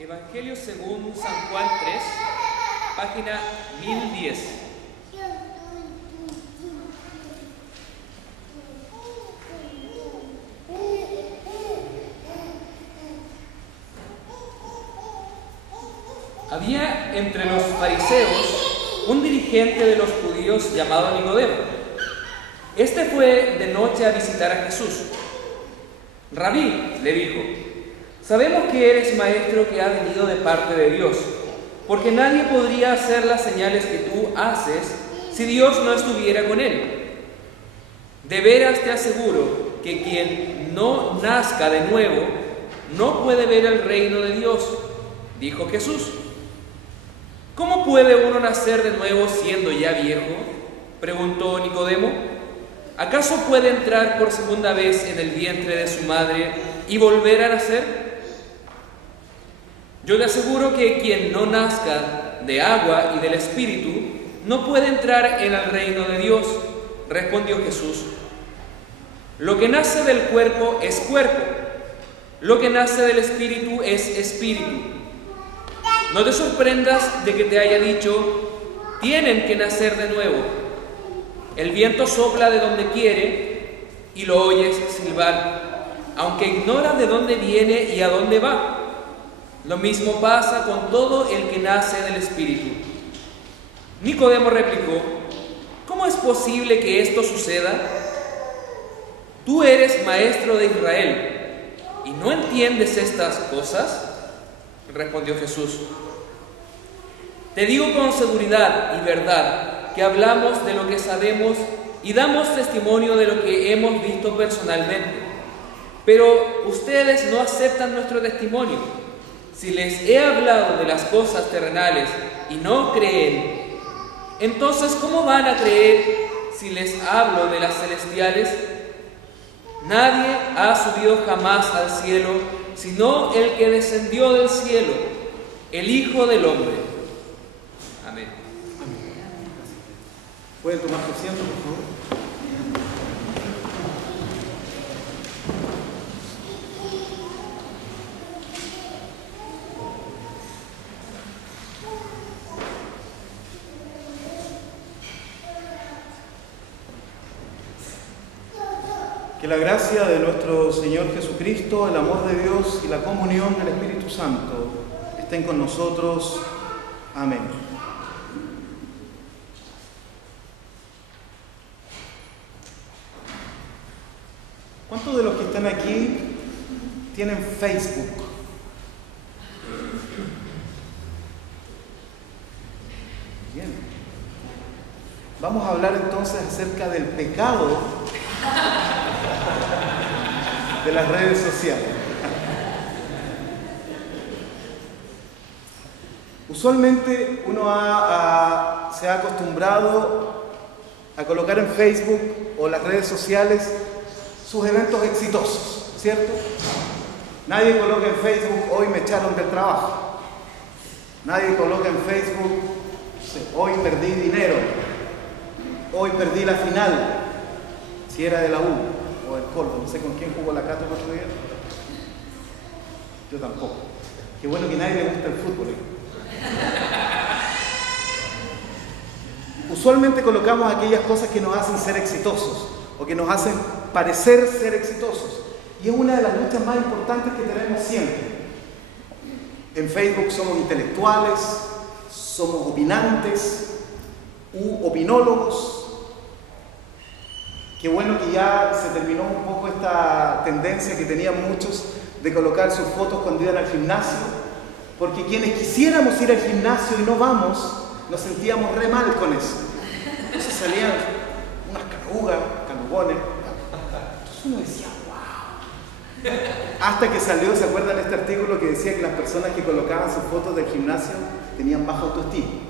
Evangelio según San Juan 3, página 1010. Había entre los fariseos un dirigente de los judíos llamado Nicodemo. Este fue de noche a visitar a Jesús. Rabí, le dijo, sabemos que eres maestro que ha venido de parte de Dios, porque nadie podría hacer las señales que tú haces si Dios no estuviera con él. De veras te aseguro que quien no nazca de nuevo no puede ver el reino de Dios, dijo Jesús. ¿Cómo puede uno nacer de nuevo siendo ya viejo?, preguntó Nicodemo. ¿Acaso puede entrar por segunda vez en el vientre de su madre y volver a nacer? Yo le aseguro que quien no nazca de agua y del Espíritu no puede entrar en el reino de Dios, respondió Jesús. Lo que nace del cuerpo es cuerpo, lo que nace del Espíritu es espíritu. No te sorprendas de que te haya dicho, tienen que nacer de nuevo. El viento sopla de donde quiere y lo oyes silbar, aunque ignoras de dónde viene y a dónde va. Lo mismo pasa con todo el que nace del Espíritu. Nicodemo replicó, ¿cómo es posible que esto suceda? Tú eres maestro de Israel y no entiendes estas cosas, respondió Jesús. Te digo con seguridad y verdad que hablamos de lo que sabemos y damos testimonio de lo que hemos visto personalmente. Pero ustedes no aceptan nuestro testimonio. Si les he hablado de las cosas terrenales y no creen, entonces ¿cómo van a creer si les hablo de las celestiales? Nadie ha subido jamás al cielo, sino el que descendió del cielo, el Hijo del Hombre. Amén. ¿Pueden tomar su asiento, por favor? Que la gracia de nuestro Señor Jesucristo, el amor de Dios y la comunión del Espíritu Santo estén con nosotros. Amén. ¿Cuántos de los que están aquí tienen Facebook? Bien. Vamos a hablar entonces acerca del pecado de las redes sociales. Usualmente uno se ha acostumbrado a colocar en Facebook o las redes sociales sus eventos exitosos, ¿cierto? Nadie coloca en Facebook, hoy me echaron del trabajo. Nadie coloca en Facebook, hoy perdí dinero, hoy perdí la final, si era de la U o del Colo, no sé con quién jugó la Cato el otro día. Yo tampoco. Qué bueno que a nadie le gusta el fútbol. Usualmente colocamos aquellas cosas que nos hacen ser exitosos o que nos hacen parecer ser exitosos. Y es una de las luchas más importantes que tenemos siempre. En Facebook somos intelectuales, somos opinantes, opinólogos. Qué bueno que ya se terminó un poco esta tendencia que tenían muchos de colocar sus fotos cuando iban al gimnasio, porque quienes quisiéramos ir al gimnasio y no vamos, nos sentíamos re mal con eso. Entonces salían unas carugas, canugones. Entonces uno decía, wow. Hasta que salió, ¿se acuerdan este artículo que decía que las personas que colocaban sus fotos del gimnasio tenían baja autoestima?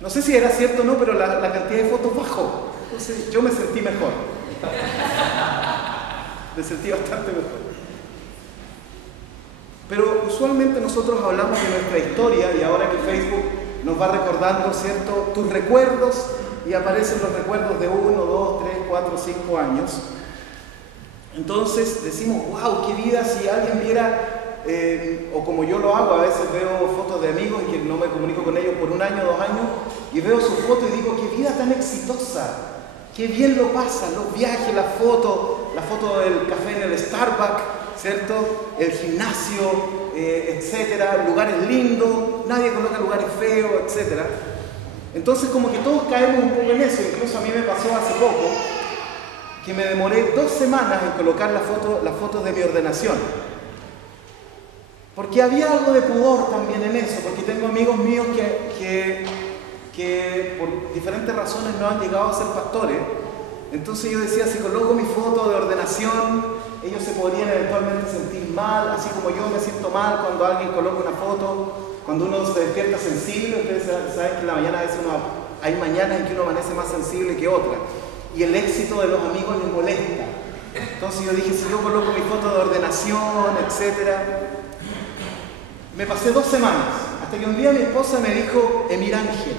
No sé si era cierto o no, pero la cantidad de fotos bajó. Entonces yo me sentí mejor. Me sentí bastante mejor. Pero usualmente nosotros hablamos de nuestra historia y ahora que Facebook nos va recordando, ¿cierto?, tus recuerdos, y aparecen los recuerdos de 1, 2, 3, 4, 5 años. Entonces decimos, wow, qué vida si alguien viera o como yo lo hago, a veces veo fotos de amigos y que no me comunico con ellos por 1 año, 2 años, y veo sus fotos y digo, qué vida tan exitosa, qué bien lo pasan, los viajes, la foto del café en el Starbucks, ¿cierto? El gimnasio, etcétera, lugares lindos, nadie coloca lugares feos, etcétera. Entonces como que todos caemos un poco en eso. Incluso a mí me pasó hace poco que me demoré 2 semanas en colocar las fotos de mi ordenación, porque había algo de pudor también en eso, porque tengo amigos míos que por diferentes razones no han llegado a ser pastores. Entonces yo decía, si coloco mi foto de ordenación, ellos se podrían eventualmente sentir mal, así como yo me siento mal cuando alguien coloca una foto, cuando uno se despierta sensible. Ustedes saben que en la mañana a veces hay mañanas en que uno amanece más sensible que otra, y el éxito de los amigos les molesta. Entonces yo dije, si yo coloco mi foto de ordenación, etcétera. Me pasé 2 semanas, hasta que un día mi esposa me dijo, Emir Ángel.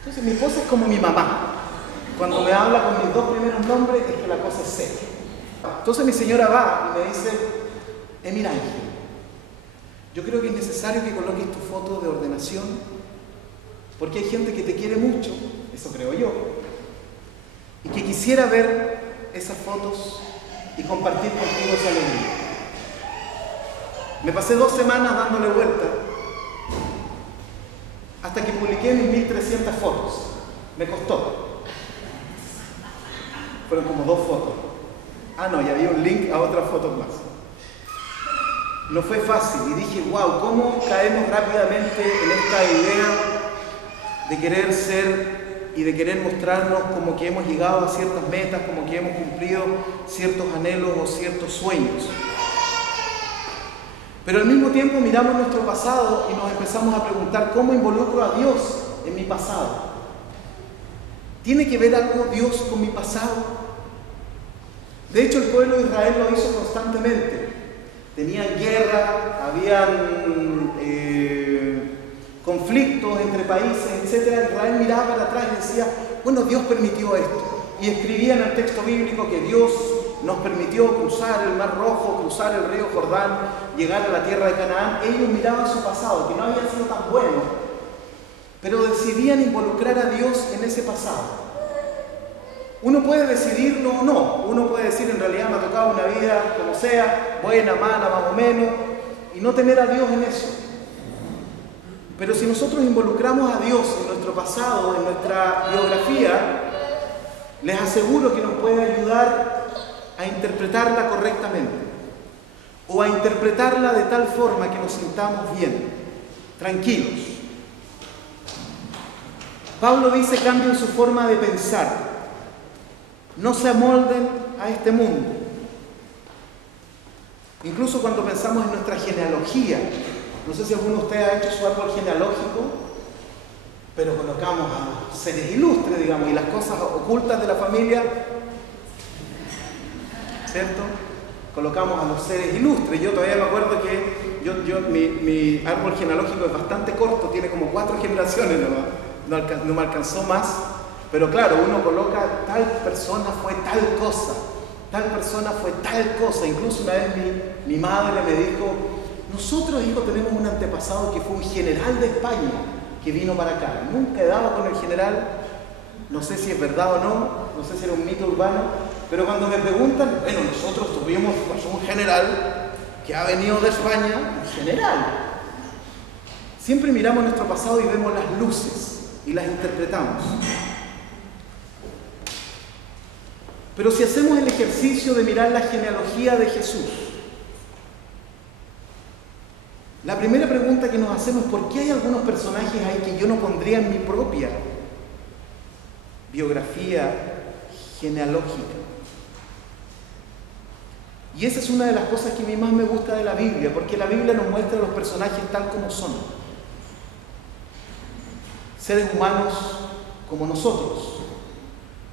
Entonces mi esposa es como mi mamá. Cuando me habla con mis 2 primeros nombres es que la cosa es seria. Entonces mi señora va y me dice, Emir Ángel, yo creo que es necesario que coloques tu foto de ordenación, porque hay gente que te quiere mucho, eso creo yo, y que quisiera ver esas fotos y compartir contigo esa alegría. Me pasé 2 semanas dándole vuelta hasta que publiqué mis 1300 fotos. Me costó. Fueron como 2 fotos. Ah, no, y había un link a otras fotos más. No fue fácil y dije, wow, ¿cómo caemos rápidamente en esta idea de querer ser y de querer mostrarnos como que hemos llegado a ciertas metas, como que hemos cumplido ciertos anhelos o ciertos sueños? Pero al mismo tiempo miramos nuestro pasado y nos empezamos a preguntar, ¿cómo involucro a Dios en mi pasado? ¿Tiene que ver algo Dios con mi pasado? De hecho, el pueblo de Israel lo hizo constantemente. Tenían guerra, habían conflictos entre países, etc. Israel miraba para atrás y decía, bueno, Dios permitió esto. Y escribía en el texto bíblico que Dios nos permitió cruzar el Mar Rojo, cruzar el río Jordán, llegar a la tierra de Canaán. Ellos miraban su pasado, que no había sido tan bueno, pero decidían involucrar a Dios en ese pasado. Uno puede decidirlo o no. Uno puede decir, en realidad me ha tocado una vida como sea, buena, mala, más o menos, y no tener a Dios en eso. Pero si nosotros involucramos a Dios en nuestro pasado, en nuestra biografía, les aseguro que nos puede ayudar a interpretarla correctamente, o a interpretarla de tal forma que nos sintamos bien, tranquilos. Pablo dice, cambien su forma de pensar. No se amolden a este mundo. Incluso cuando pensamos en nuestra genealogía, no sé si alguno de ustedes ha hecho su árbol genealógico, pero colocamos a los seres ilustres, digamos, y las cosas ocultas de la familia, ¿cierto? Colocamos a los seres ilustres. Yo todavía me acuerdo que mi árbol genealógico es bastante corto, tiene como 4 generaciones nomás, no me alcanzó más. Pero claro, uno coloca, tal persona fue tal cosa, tal persona fue tal cosa. Incluso una vez mi madre me dijo, nosotros, hijo, tenemos un antepasado que fue un general de España que vino para acá. Nunca he dado con el general, no sé si es verdad o no sé si era un mito urbano, pero cuando me preguntan, bueno, nosotros tuvimos un general que ha venido de España, un general. Siempre miramos nuestro pasado y vemos las luces y las interpretamos. Pero si hacemos el ejercicio de mirar la genealogía de Jesús, la primera pregunta que nos hacemos es ¿por qué hay algunos personajes ahí que yo no pondría en mi propia biografía genealógica? Y esa es una de las cosas que a mí más me gusta de la Biblia, porque la Biblia nos muestra a los personajes tal como son. Seres humanos como nosotros,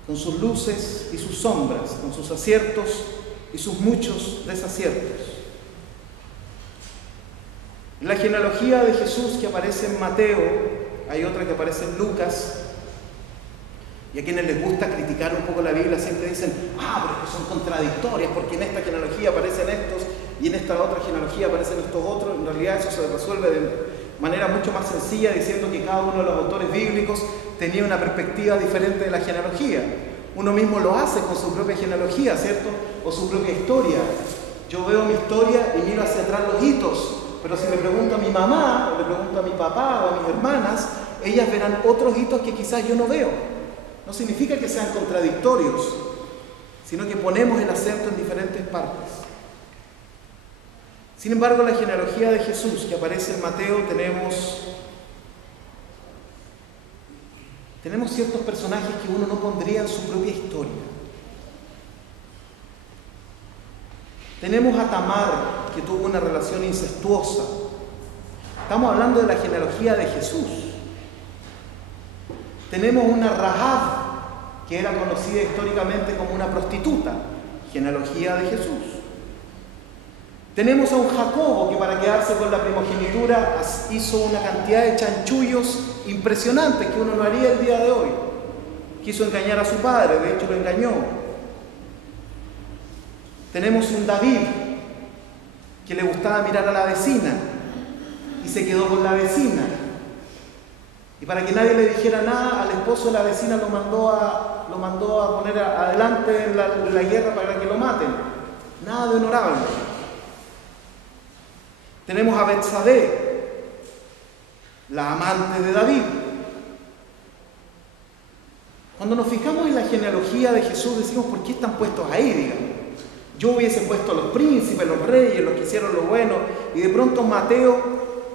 con sus luces y sus sombras, con sus aciertos y sus muchos desaciertos. En la genealogía de Jesús que aparece en Mateo, hay otra que aparece en Lucas, y a quienes les gusta criticar un poco la Biblia siempre dicen, pero es que son contradictorias, porque en esta genealogía aparecen estos y en esta otra genealogía aparecen estos otros. En realidad eso se resuelve de manera mucho más sencilla diciendo que cada uno de los autores bíblicos tenía una perspectiva diferente de la genealogía. Uno mismo lo hace con su propia genealogía, ¿cierto? O su propia historia. Yo veo mi historia y miro hacia atrás los hitos, pero si le pregunto a mi mamá, o le pregunto a mi papá o a mis hermanas, ellas verán otros hitos que quizás yo no veo. No significa que sean contradictorios, sino que ponemos el acento en diferentes partes. Sin embargo, la genealogía de Jesús que aparece en Mateo tenemos ciertos personajes que uno no pondría en su propia historia. Tenemos a Tamar, que tuvo una relación incestuosa. Estamos hablando de la genealogía de Jesús. Tenemos una Rahab, que era conocida históricamente como una prostituta, genealogía de Jesús. Tenemos a un Jacobo que para quedarse con la primogenitura hizo una cantidad de chanchullos impresionantes que uno no haría el día de hoy. Quiso engañar a su padre, de hecho lo engañó. Tenemos un David que le gustaba mirar a la vecina y se quedó con la vecina. Y para que nadie le dijera nada, al esposo de la vecina lo mandó a poner adelante en la guerra para que lo maten. Nada de honorable. Tenemos a Betsabé, la amante de David. Cuando nos fijamos en la genealogía de Jesús, decimos, ¿por qué están puestos ahí? Digamos. Yo hubiese puesto a los príncipes, los reyes, los que hicieron lo bueno, y de pronto Mateo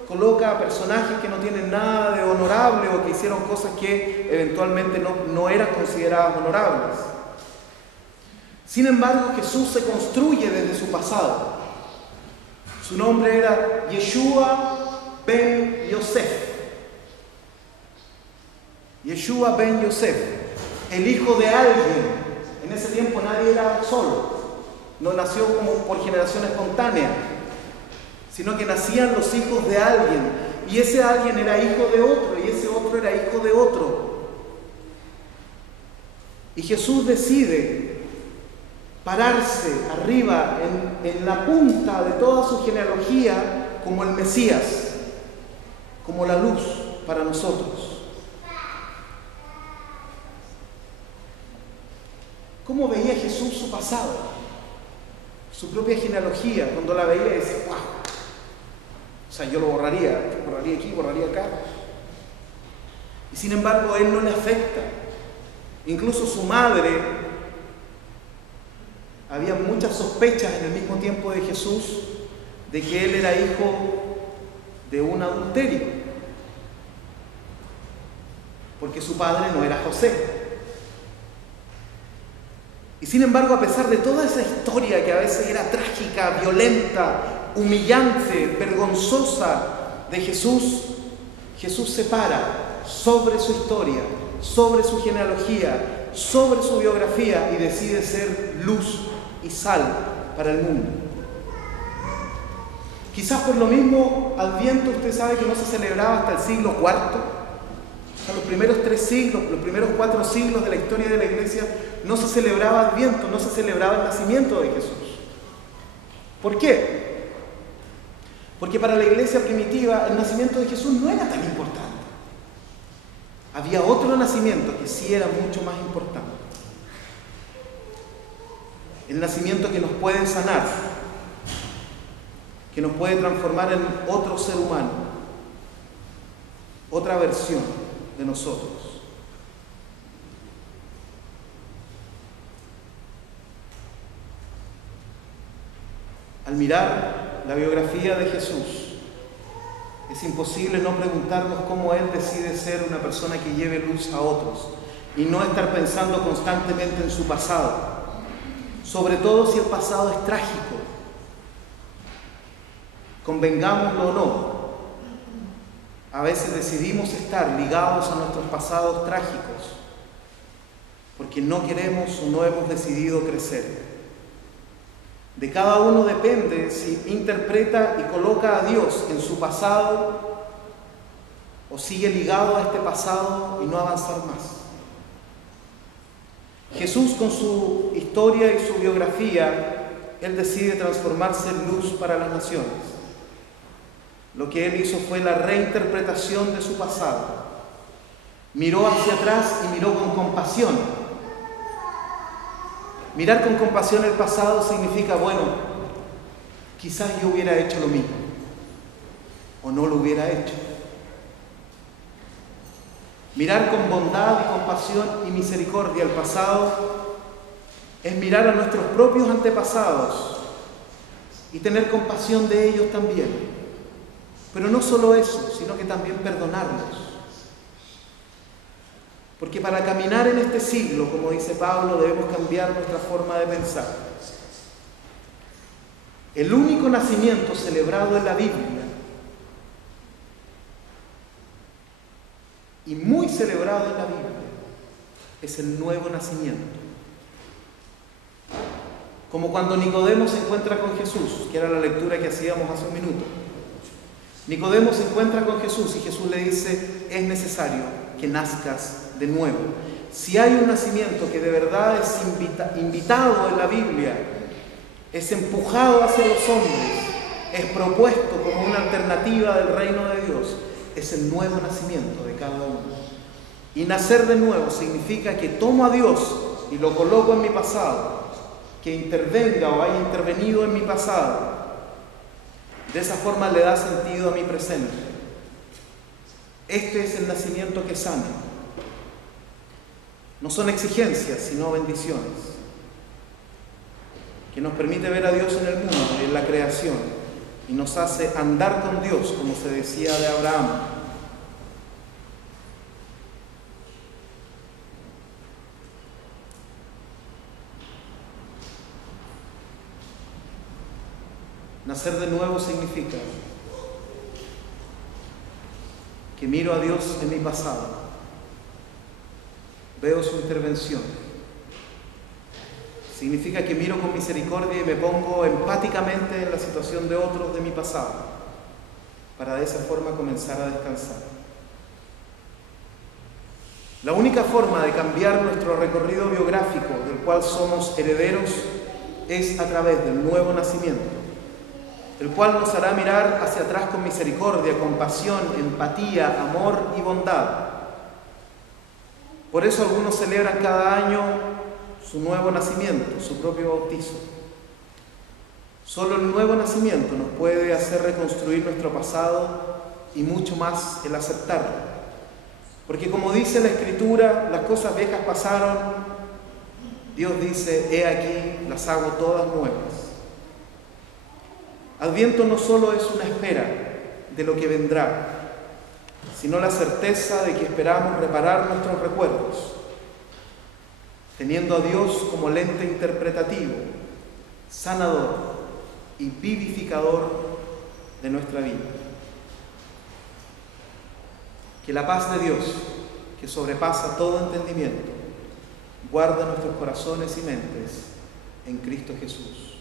coloca a personajes que no tienen nada de honorable o que hicieron cosas que eventualmente no eran consideradas honorables. Sin embargo, Jesús se construye desde su pasado. Su nombre era Yeshua ben Yosef. Yeshua ben Yosef, el hijo de alguien. En ese tiempo nadie era solo. No nació como por generación espontánea, sino que nacían los hijos de alguien. Y ese alguien era hijo de otro, y ese otro era hijo de otro. Y Jesús decide pararse arriba en la punta de toda su genealogía como el Mesías, como la luz para nosotros. ¿Cómo veía Jesús su pasado? Su propia genealogía, cuando la veía decía, ¡wow! O sea, yo lo borraría aquí, borraría acá. Y sin embargo, a él no le afecta. Incluso su madre, había muchas sospechas en el mismo tiempo de Jesús de que él era hijo de un adulterio, porque su padre no era José. Y sin embargo, a pesar de toda esa historia que a veces era trágica, violenta, humillante, vergonzosa de Jesús, Jesús se para sobre su historia, sobre su genealogía, sobre su biografía y decide ser luz y sal para el mundo. Quizás por lo mismo Adviento usted sabe que no se celebraba hasta el siglo IV. O sea, los primeros 3 siglos, los primeros 4 siglos de la historia de la Iglesia no se celebraba Adviento, no se celebraba el nacimiento de Jesús. ¿Por qué? Porque para la Iglesia primitiva el nacimiento de Jesús no era tan importante. Había otro nacimiento que sí era mucho más importante. El nacimiento que nos puede sanar, que nos puede transformar en otro ser humano, otra versión de nosotros. Al mirar la biografía de Jesús, es imposible no preguntarnos cómo Él decide ser una persona que lleve luz a otros y no estar pensando constantemente en su pasado. Sobre todo si el pasado es trágico. Convengámoslo o no, a veces decidimos estar ligados a nuestros pasados trágicos porque no queremos o no hemos decidido crecer. De cada uno depende si interpreta y coloca a Dios en su pasado o sigue ligado a este pasado y no avanzar más. Jesús, con su historia y su biografía, Él decide transformarse en luz para las naciones. Lo que Él hizo fue la reinterpretación de su pasado. Miró hacia atrás y miró con compasión. Mirar con compasión el pasado significa, bueno, quizás yo hubiera hecho lo mismo, o no lo hubiera hecho. Mirar con bondad y compasión y misericordia el pasado es mirar a nuestros propios antepasados y tener compasión de ellos también. Pero no solo eso, sino que también perdonarlos. Porque para caminar en este siglo, como dice Pablo, debemos cambiar nuestra forma de pensar. El único nacimiento celebrado en la Biblia y muy celebrado en la Biblia es el nuevo nacimiento. Como cuando Nicodemo se encuentra con Jesús, que era la lectura que hacíamos hace un minuto. Nicodemo se encuentra con Jesús y Jesús le dice, es necesario que nazcas de nuevo. Si hay un nacimiento que de verdad es invitado en la Biblia, es empujado hacia los hombres, es propuesto como una alternativa del reino de Dios, es el nuevo nacimiento de cada uno. Y nacer de nuevo significa que tomo a Dios y lo coloco en mi pasado, que intervenga o haya intervenido en mi pasado. De esa forma le da sentido a mi presente. Este es el nacimiento que sana. No son exigencias, sino bendiciones, que nos permite ver a Dios en el mundo y en la creación, y nos hace andar con Dios, como se decía de Abraham. Nacer de nuevo significa que miro a Dios en mi pasado, veo su intervención. Significa que miro con misericordia y me pongo empáticamente en la situación de otros de mi pasado, para de esa forma comenzar a descansar. La única forma de cambiar nuestro recorrido biográfico, del cual somos herederos, es a través del nuevo nacimiento, el cual nos hará mirar hacia atrás con misericordia, compasión, empatía, amor y bondad. Por eso algunos celebran cada año su nuevo nacimiento, su propio bautizo. Solo el nuevo nacimiento nos puede hacer reconstruir nuestro pasado y mucho más el aceptarlo. Porque como dice la Escritura, las cosas viejas pasaron, Dios dice, he aquí, las hago todas nuevas. Adviento no solo es una espera de lo que vendrá, sino la certeza de que esperamos reparar nuestros recuerdos, teniendo a Dios como lente interpretativo, sanador y vivificador de nuestra vida. Que la paz de Dios, que sobrepasa todo entendimiento, guarde nuestros corazones y mentes en Cristo Jesús.